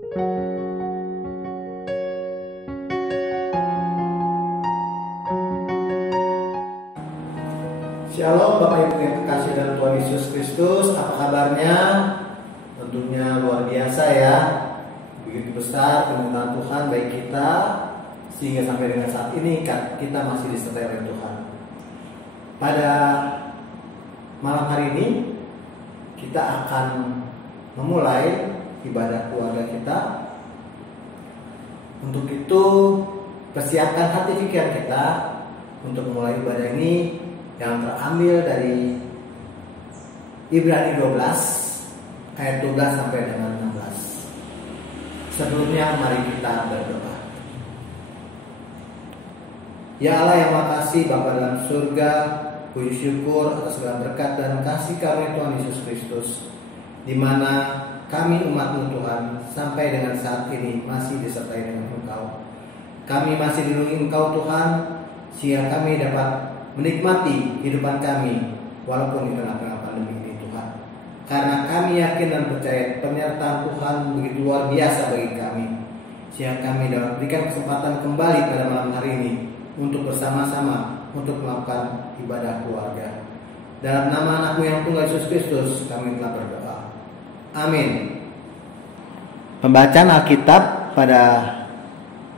Shalom Bapak Ibu yang kekasih dalam Tuhan Yesus Kristus, apa kabarnya? Tentunya luar biasa ya. Begitu besar kemuliaan Tuhan bagi kita, sehingga sampai dengan saat ini kita masih disertai oleh Tuhan. Pada malam hari ini kita akan memulai ibadah keluarga kita. Untuk itu persiapkan hati pikiran kita untuk memulai ibadah ini yang terambil dari Ibrani 12 ayat 12 sampai dengan 16. Sebelumnya mari kita berdoa. Ya Allah yang makasih Bapa dalam surga, puji syukur atas segala berkat dan kasih karunia Tuhan Yesus Kristus, di mana kami umat-Mu Tuhan sampai dengan saat ini masih disertai dengan Engkau. Kami masih dilindungi Engkau Tuhan, sehingga kami dapat menikmati kehidupan kami walaupun di tengah-tengah pandemi ini Tuhan. Karena kami yakin dan percaya penyertaan Tuhan begitu luar biasa bagi kami, sehingga kami dapat berikan kesempatan kembali pada malam hari ini untuk bersama-sama untuk melakukan ibadah keluarga. Dalam nama Anakmu yang tunggal Yesus Kristus kami telah berdoa. Amin. Pembacaan Alkitab pada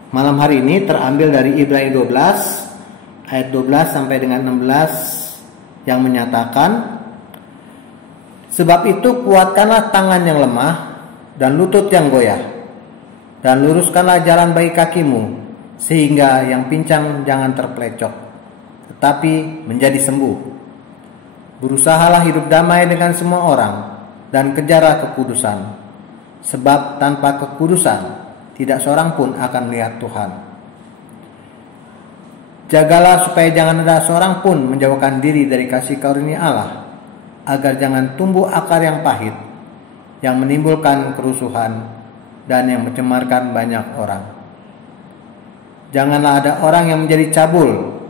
malam hari ini terambil dari Ibrani 12 ayat 12 sampai dengan 16 yang menyatakan, sebab itu kuatkanlah tangan yang lemah dan lutut yang goyah, dan luruskanlah jalan bagi kakimu, sehingga yang pincang jangan terpelecok, tetapi menjadi sembuh. Berusahalah hidup damai dengan semua orang, dan kejarlah kekudusan, sebab tanpa kekudusan tidak seorang pun akan melihat Tuhan. Jagalah supaya jangan ada seorang pun menjauhkan diri dari kasih karunia Allah, agar jangan tumbuh akar yang pahit, yang menimbulkan kerusuhan dan yang mencemarkan banyak orang. Janganlah ada orang yang menjadi cabul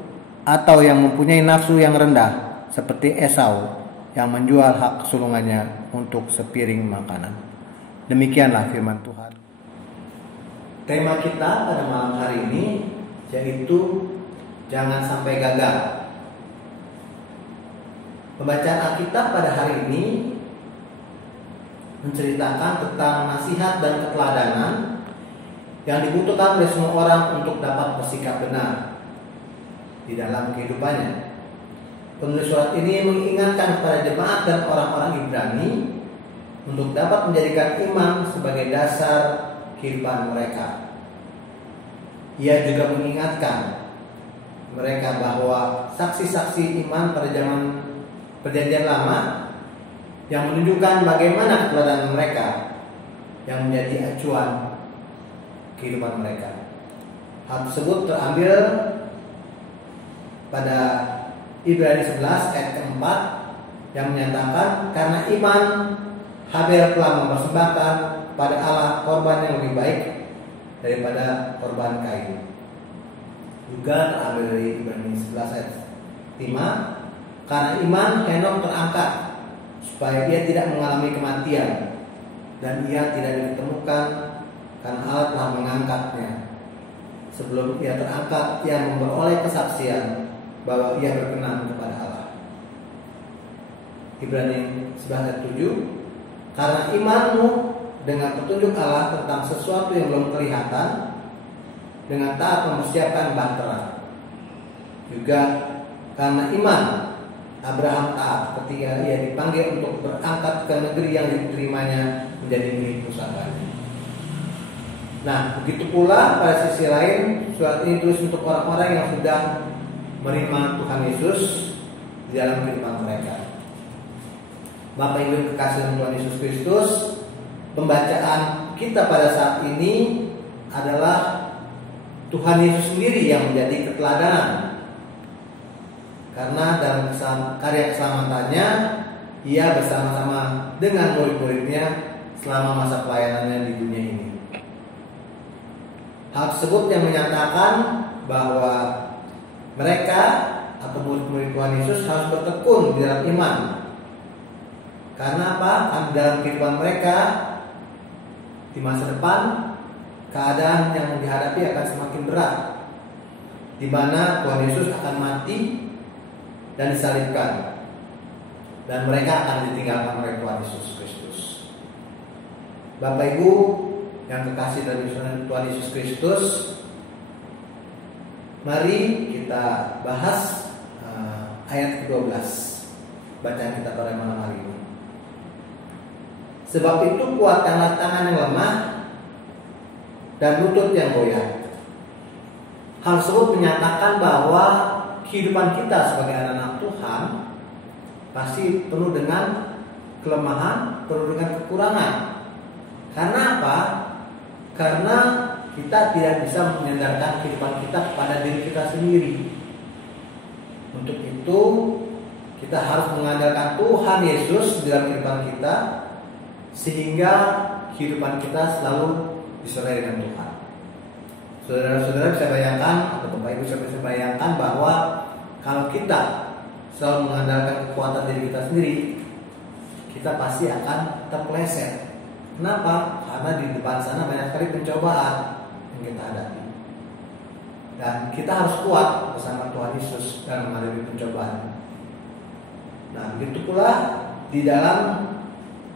atau yang mempunyai nafsu yang rendah seperti Esau yang menjual hak kesulungannya untuk sepiring makanan. Demikianlah firman Tuhan. Tema kita pada malam hari ini yaitu jangan sampai gagal. Pembacaan Alkitab pada hari ini menceritakan tentang nasihat dan keteladanan yang dibutuhkan oleh semua orang untuk dapat bersikap benar di dalam kehidupannya. Penulis surat ini mengingatkan kepada jemaat dan orang-orang Ibrani untuk dapat menjadikan iman sebagai dasar kehidupan mereka. Ia juga mengingatkan mereka bahwa saksi-saksi iman pada zaman Perjanjian Lama yang menunjukkan bagaimana keteladanan mereka yang menjadi acuan kehidupan mereka. Hal tersebut terambil pada Ibrani 11 ayat keempat yang menyatakan, karena iman Habel telah mempersembahkan pada Allah korban yang lebih baik daripada korban Kain. Juga terambil dari Ibrani 11 ayat 5, karena iman Henok terangkat supaya ia tidak mengalami kematian, dan ia tidak ditemukan karena Allah telah mengangkatnya. Sebelum ia terangkat, ia memperoleh kesaksian bahwa ia berkenan kepada Allah. Ibrani 11 ayat 7, karena imanmu dengan petunjuk Allah tentang sesuatu yang belum kelihatan, dengan taat mempersiapkan bahtera. Juga karena iman Abraham taat ketika ia dipanggil untuk berangkat ke negeri yang diterimanya menjadi milik pusakanya. Nah, begitu pula pada sisi lain surat ini tulis untuk orang-orang yang sudah menerima Tuhan Yesus di dalam kehidupan mereka. Bapak Ibu kekasih Tuhan Yesus Kristus, pembacaan kita pada saat ini adalah Tuhan Yesus sendiri yang menjadi keteladanan. Karena dalam karya keselamatannya, ia bersama-sama dengan murid-muridnya selama masa pelayanannya di dunia ini. Hal tersebut yang menyatakan bahwa mereka atau murid-murid Tuhan Yesus harus bertekun di dalam iman. Karena apa? Dalam kehidupan mereka di masa depan keadaan yang dihadapi akan semakin berat, di mana Tuhan Yesus akan mati dan disalibkan, dan mereka akan ditinggalkan oleh Tuhan Yesus Kristus. Bapak Ibu yang kekasih dari Tuhan Yesus Kristus, mari kita bahas ayat ke-12 bacaan kita pada malam hari ini. Sebab itu kuatkanlah tangan yang lemah dan lutut yang goyah. Hal tersebut menyatakan bahwa kehidupan kita sebagai anak-anak Tuhan pasti penuh dengan kelemahan, penuh dengan kekurangan. Karena apa? Karena kita tidak bisa menyandarkan kehidupan kita kepada diri kita sendiri. Untuk itu kita harus mengandalkan Tuhan Yesus dalam kehidupan kita, sehingga kehidupan kita selalu disertai dengan Tuhan. Saudara-saudara bisa bayangkan, atau Bapak Ibu bisa bayangkan bahwa kalau kita selalu mengandalkan kekuatan diri kita sendiri, kita pasti akan terpeleset. Kenapa? Karena di depan sana banyak sekali pencobaan yang kita hadapi. Dan kita harus kuat bersama Tuhan Yesus dalam menghadapi pencobaan. Nah, begitu pula di dalam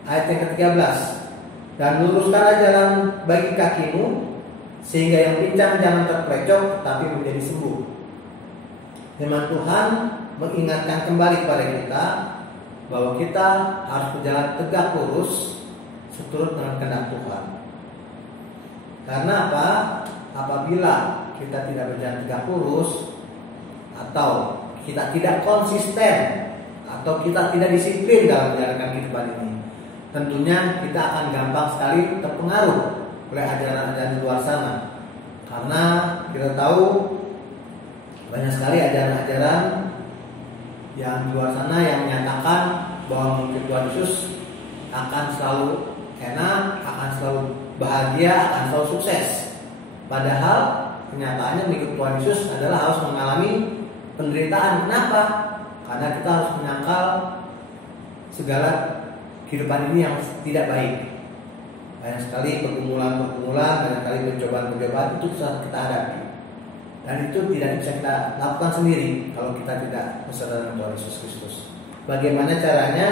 ayat yang ke-13. Dan luruskanlah jalan bagi kakimu, sehingga yang pincang jangan terpelecok, tapi menjadi sembuh. Firman Tuhan mengingatkan kembali kepada kita bahwa kita harus berjalan tegak lurus seturut dengan kehendak Tuhan. Karena apa? Apabila kita tidak berjalan tegak lurus, atau kita tidak konsisten, atau kita tidak disiplin dalam menjalankan kehidupan ini, tentunya kita akan gampang sekali terpengaruh oleh ajaran-ajaran di luar sana. Karena kita tahu banyak sekali ajaran-ajaran yang di luar sana yang menyatakan bahwa mengikuti Tuhan Yesus akan selalu enak, akan selalu bahagia, akan selalu sukses. Padahal kenyataannya mengikuti Tuhan Yesus adalah harus mengalami penderitaan. Kenapa? Karena kita harus menyangkal segala kehidupan ini yang tidak baik. Banyak sekali pergumulan-pergumulan, banyak sekali pencobaan-pencobaan itu bisa kita hadapi. Dan itu tidak bisa kita lakukan sendiri kalau kita tidak bersama dengan Tuhan Yesus Kristus. Bagaimana caranya?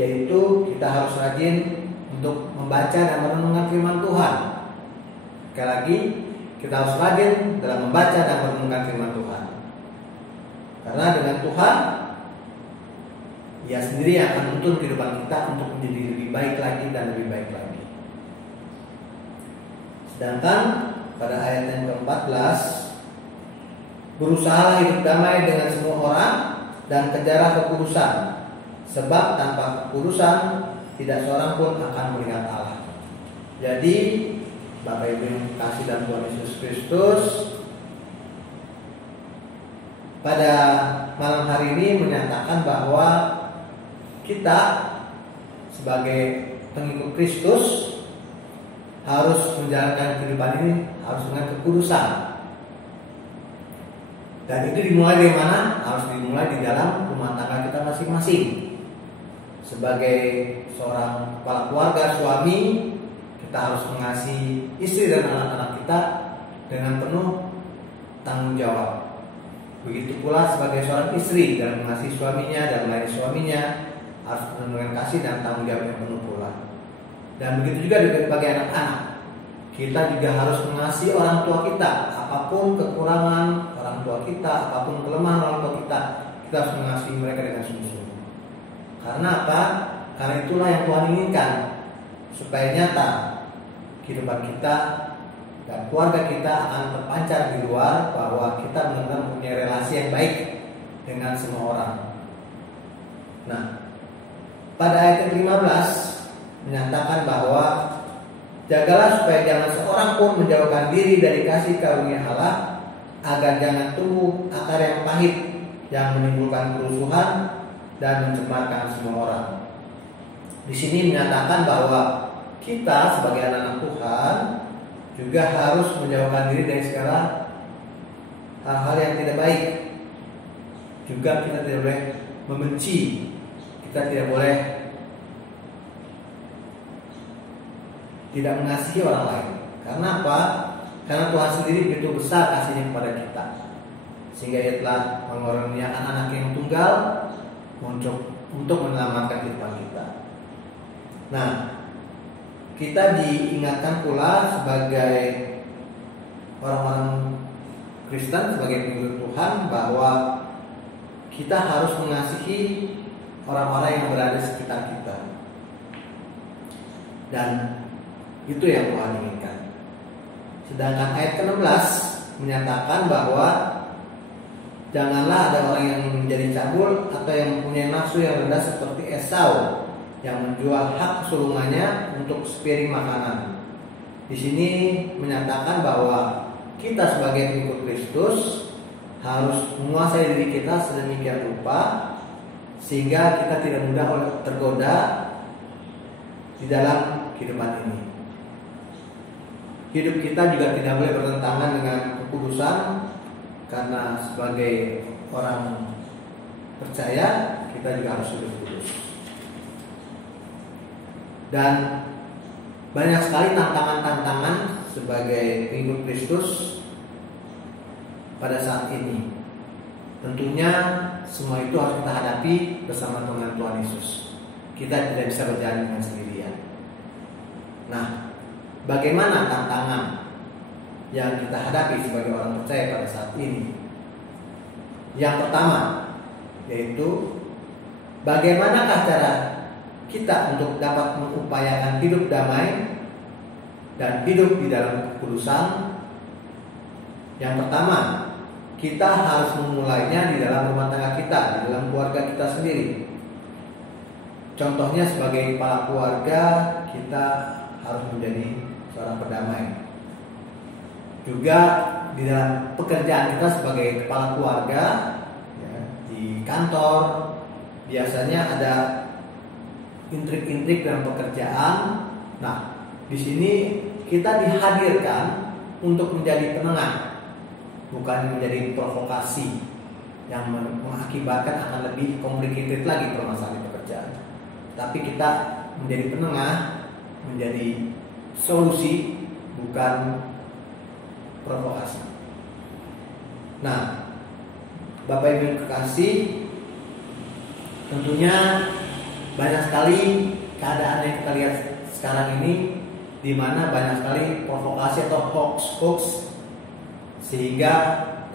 Yaitu kita harus rajin untuk membaca dan merenungkan firman Tuhan. Sekali lagi, kita harus rajin dalam membaca dan merenungkan firman Tuhan. Karena dengan Tuhan, Dia sendiri yang akan menuntun kehidupan kita untuk menjadi lebih baik lagi dan lebih baik lagi. Sedangkan pada ayat yang ke-14, berusaha hidup damai dengan semua orang dan kejarlah kekudusan, sebab tanpa kekudusan tidak seorang pun akan melihat Allah. Jadi Bapak Ibu yang kasih dalam Tuhan Yesus Kristus, pada malam hari ini menyatakan bahwa kita sebagai pengikut Kristus harus menjalankan kehidupan ini harus dengan kekudusan. Dan itu dimulai dari mana? Harus dimulai di dalam rumah tangga kita masing-masing. Sebagai seorang kepala keluarga, suami, kita harus mengasihi istri dan anak-anak kita dengan penuh tanggung jawab. Begitu pula sebagai seorang istri dalam mengasihi suaminya dan melayani suaminya harus dengan kasih dan tanggung jawab yang penuh pula. Dan begitu juga bagi anak-anak, kita juga harus mengasihi orang tua kita. Apapun kekurangan orang tua kita, apapun kelemahan orang tua kita harus mengasihi mereka dengan sungguh-sungguh. Karena apa? Karena itulah yang Tuhan inginkan, supaya nyata kehidupan kita dan keluarga kita akan terpancar di luar, bahwa kita benar-benar mempunyai relasi yang baik dengan semua orang. Nah, pada ayat ke-15 menyatakan bahwa jagalah supaya jangan seorang pun menjauhkan diri dari kasih karunia Allah, agar jangan tumbuh akar yang pahit yang menimbulkan kerusuhan dan mencemarkan semua orang. Di sini menyatakan bahwa kita sebagai anak-anak Tuhan juga harus menjauhkan diri dari segala hal-hal yang tidak baik. Juga kita tidak boleh membenci, kita tidak boleh tidak mengasihi orang lain. Karena apa? Karena Tuhan sendiri begitu besar kasihnya kepada kita, sehingga Ia telah mengaruniakan anak yang tunggal untuk menyelamatkan kehidupan kita. Nah, kita diingatkan pula sebagai orang-orang Kristen, sebagai pengikut Tuhan, bahwa kita harus mengasihi orang-orang yang berada di sekitar kita. Dan itu yang Tuhan inginkan. Sedangkan ayat ke-16 menyatakan bahwa janganlah ada orang yang menjadi cabul atau yang mempunyai nafsu yang rendah seperti Esau yang menjual hak kesulungannya untuk sepiring makanan. Di sini menyatakan bahwa kita sebagai pengikut Kristus harus menguasai diri kita sedemikian rupa sehingga kita tidak mudah tergoda di dalam kehidupan ini. Hidup kita juga tidak boleh bertentangan dengan kekudusan, karena sebagai orang percaya kita juga harus hidup kudus. Dan banyak sekali tantangan-tantangan sebagai pengikut Kristus pada saat ini. Tentunya semua itu harus kita hadapi bersama dengan Tuhan Yesus. Kita tidak bisa berjalan dengan sendirian. Nah, bagaimana tantangan yang kita hadapi sebagai orang percaya pada saat ini? Yang pertama yaitu bagaimanakah cara kita untuk dapat mengupayakan hidup damai dan hidup di dalam kekudusan. Yang pertama, kita harus memulainya di dalam rumah tangga kita, di dalam keluarga kita sendiri. Contohnya sebagai kepala keluarga, kita harus menjadi seorang pendamai. Juga di dalam pekerjaan kita sebagai kepala keluarga, ya, di kantor biasanya ada intrik-intrik dalam pekerjaan. Nah, di sini kita dihadirkan untuk menjadi penengah, bukan menjadi provokasi yang mengakibatkan akan lebih complicated lagi permasalahan pekerjaan. Tapi kita menjadi penengah, menjadi solusi, bukan provokasi. Nah, Bapak Ibu kekasih, tentunya banyak sekali keadaan yang kita lihat sekarang ini, di mana banyak sekali provokasi atau hoax sehingga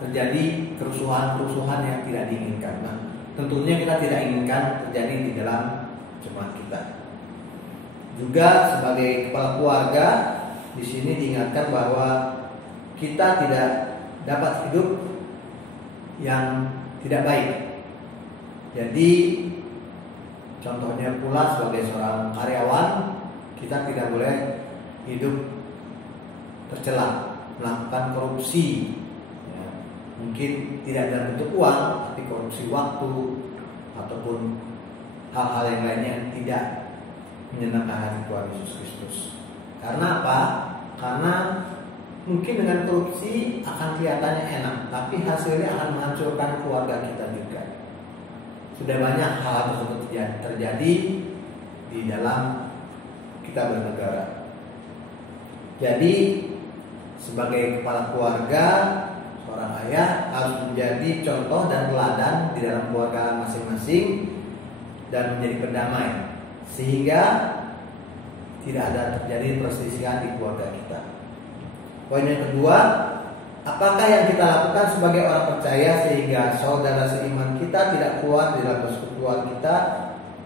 terjadi kerusuhan-kerusuhan yang tidak diinginkan. Nah, tentunya kita tidak inginkan terjadi di dalam jemaat kita. Juga sebagai kepala keluarga, di sini diingatkan bahwa kita tidak dapat hidup yang tidak baik. Jadi contohnya pula sebagai seorang karyawan, kita tidak boleh hidup tercela, melakukan korupsi, ya, mungkin tidak dalam bentuk uang, tapi korupsi waktu ataupun hal-hal yang lainnya yang tidak menyenangkan hati Tuhan Yesus Kristus. Karena apa? Karena mungkin dengan korupsi akan kelihatannya enak, tapi hasilnya akan menghancurkan keluarga kita juga. Sudah banyak hal tersebut terjadi di dalam kita bernegara. Jadi sebagai kepala keluarga, seorang ayah harus menjadi contoh dan teladan di dalam keluarga masing-masing dan menjadi pendamai, sehingga tidak ada terjadi perselisihan di keluarga kita. Poin yang kedua, apakah yang kita lakukan sebagai orang percaya sehingga saudara seiman kita tidak kuat di dalam persekutuan kita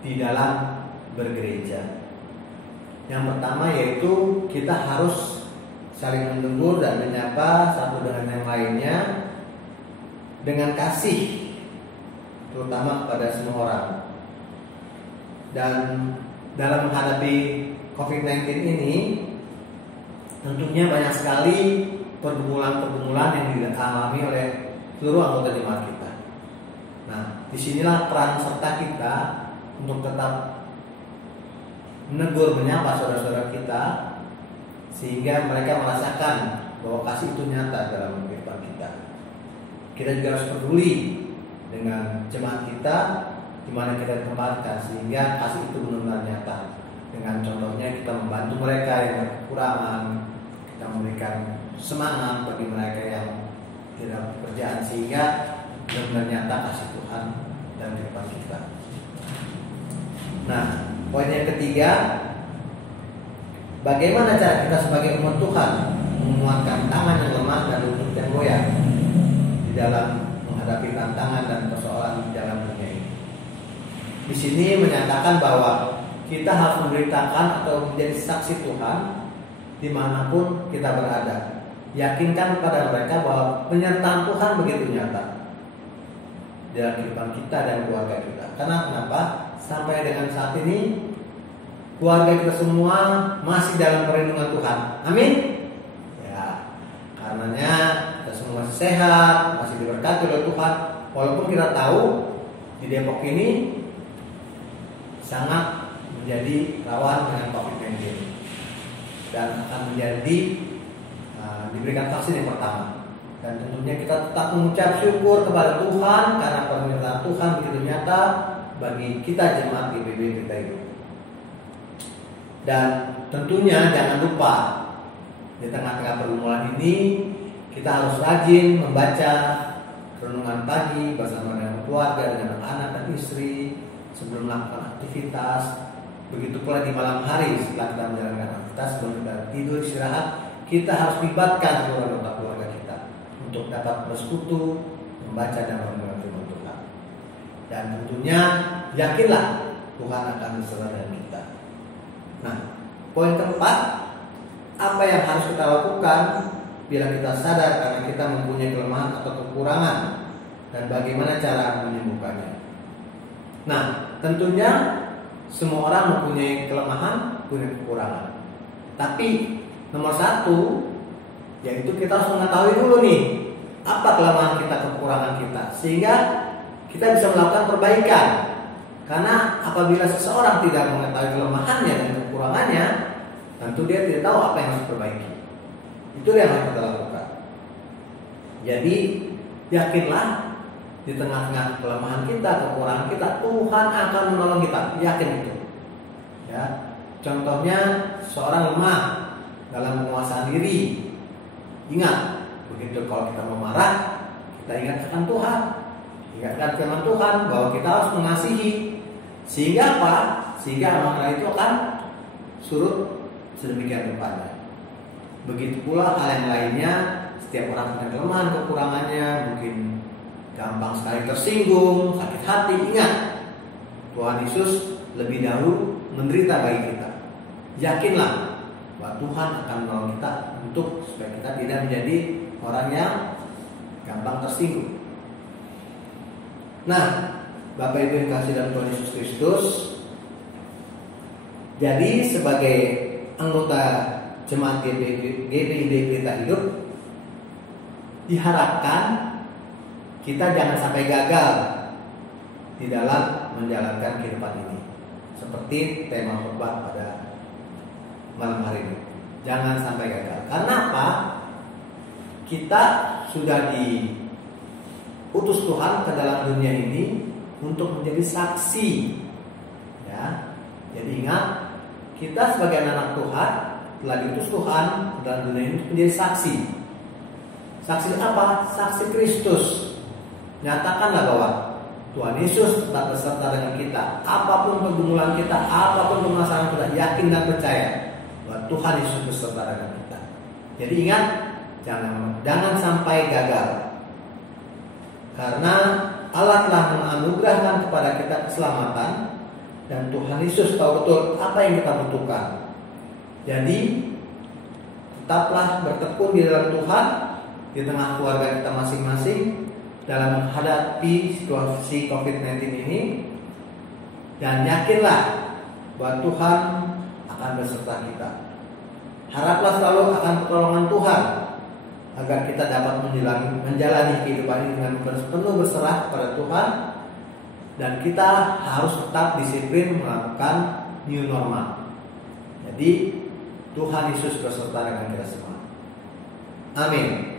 di dalam bergereja? Yang pertama yaitu kita harus saling menegur dan menyapa satu dengan yang lainnya dengan kasih, terutama kepada semua orang. Dan dalam menghadapi COVID-19 ini, tentunya banyak sekali pergumulan-pergumulan yang dialami oleh seluruh anggota jemaat kita. Nah, disinilah peran serta kita untuk tetap menegur, menyapa saudara-saudara kita, sehingga mereka merasakan bahwa kasih itu nyata dalam kehidupan kita. Kita juga harus peduli dengan jemaat kita di mana kita ditempatkan, sehingga kasih itu benar-benar nyata. Dengan contohnya kita membantu mereka yang kekurangan, kita memberikan semangat bagi mereka yang tidak pekerjaan, sehingga benar-benar nyata kasih Tuhan dalam kehidupan kita. Nah, poin yang ketiga, bagaimana cara kita sebagai umat Tuhan menguatkan tangan yang lemah dan lutut yang goyah di dalam menghadapi tantangan dan persoalan di dalam dunia ini. Di sini menyatakan bahwa kita harus memberitakan atau menjadi saksi Tuhan dimanapun kita berada. Yakinkan kepada mereka bahwa penyertaan Tuhan begitu nyata dalam kehidupan kita dan keluarga kita. Karena kenapa? Sampai dengan saat ini keluarga kita semua masih dalam perlindungan Tuhan. Amin. Ya, karenanya kita semua masih sehat, masih diberkati oleh Tuhan. Walaupun kita tahu di Depok ini sangat menjadi rawan dengan COVID-19 dan akan menjadi diberikan vaksin yang pertama. Dan tentunya kita tetap mengucap syukur kepada Tuhan karena permintaan Tuhan begitu nyata bagi kita jemaat GBB kita itu. Dan tentunya jangan lupa di tengah-tengah pergumulan ini kita harus rajin membaca renungan pagi bersama dengan keluarga, dengan anak dan istri sebelum melakukan aktivitas. Begitu pula di malam hari setelah kita menjalankan aktivitas, sebelum kita tidur istirahat, kita harus libatkan anggota keluarga kita untuk dapat bersekutu, membaca dan merenungkan firman Tuhan. Dan tentunya yakinlah Tuhan akan bersama dengan kita. Nah, poin keempat, apa yang harus kita lakukan bila kita sadar karena kita mempunyai kelemahan atau kekurangan, dan bagaimana cara menyembuhkannya. Nah, tentunya semua orang mempunyai kelemahan, punya kekurangan. Tapi nomor satu, yaitu kita harus mengetahui dulu nih apa kelemahan kita, kekurangan kita, sehingga kita bisa melakukan perbaikan. Karena apabila seseorang tidak mengetahui kelemahannya dan kekurangannya, tentu dia tidak tahu apa yang harus diperbaiki. Itu yang harus kita lakukan. Jadi yakinlah di tengah-tengah kelemahan kita, kekurangan kita, Tuhan akan menolong kita. Yakin itu. Ya, contohnya seorang lemah dalam menguasai diri. Ingat, begitu kalau kita mau marah, kita ingat akan Tuhan. Ingatkan firman Tuhan bahwa kita harus mengasihi. Sehingga apa? Sehingga amarah itu akan surut sedemikian rupanya. Begitu pula hal yang lainnya, setiap orang punya kelemahan, kekurangannya, mungkin gampang sekali tersinggung, sakit hati. Ingat, Tuhan Yesus lebih dahulu menderita bagi kita. Yakinlah bahwa Tuhan akan menolong kita untuk supaya kita tidak menjadi orang yang gampang tersinggung. Nah, Bapak Ibu yang kasih dalam Tuhan Yesus Kristus, jadi sebagai anggota jemaat GBID Pelita Hidup, diharapkan kita jangan sampai gagal di dalam menjalankan kehidupan ini. Seperti tema khotbah pada malam hari ini. Jangan sampai gagal. Karena apa? Kita sudah diutus Tuhan ke dalam dunia ini untuk menjadi saksi. Ya. Jadi ingat, kita sebagai anak Tuhan telah diutus Tuhan ke dalam dunia ini untuk menjadi saksi. Saksi apa? Saksi Kristus. Nyatakanlah bahwa Tuhan Yesus tetap beserta dengan kita. Apapun pergumulan kita, apapun permasalahan kita, yakin dan percaya bahwa Tuhan Yesus beserta dengan kita. Jadi ingat, jangan sampai gagal. Karena Allah telah menganugerahkan kepada kita keselamatan, dan Tuhan Yesus tahu betul apa yang kita butuhkan. Jadi tetaplah bertekun di dalam Tuhan di tengah keluarga kita masing-masing dalam menghadapi situasi COVID-19 ini, dan yakinlah bahwa Tuhan akan beserta kita. Haraplah selalu akan pertolongan Tuhan agar kita dapat menjalani kehidupan ini dengan penuh berserah kepada Tuhan, dan kita harus tetap disiplin melakukan new normal. Jadi Tuhan Yesus beserta dengan kita semua. Amin.